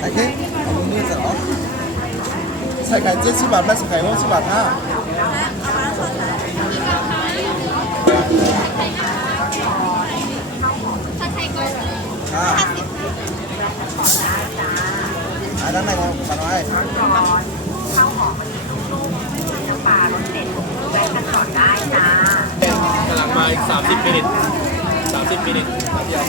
ไอ้เค้กเอามือเสร็จแล้วใส่ไข่เจ็ดสิบบาทไม่ใส่ไข่หกสิบบาทห้าอ่าอ่าด้านในของปลาน้อยกำลังมาอีก30มินิท 30มินิทครับยาย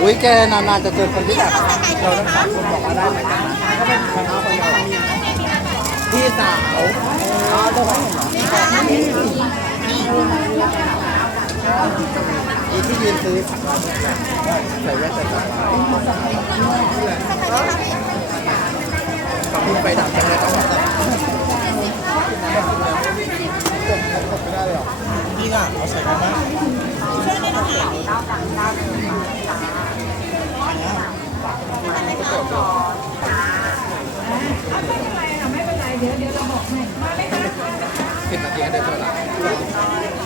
อุ้ยแกนานๆจะเจอคนที่แบบเราทั้งสามคนบอกว่าได้เหมือนกันก็เป็นครั้งเอาคนเดียว พี่สาวอ๋อเจ้าของเหรออีที่ยืนซื้อสักร้านใส่แว่นใส่ตาขอบคุณไปดับจังเลยต้องแบบไม่ได้เลยหรอนี่น่ะเอาใส่กันไห มสิบนาทีก็ได้เท่าไหร่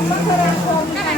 Allah tarafından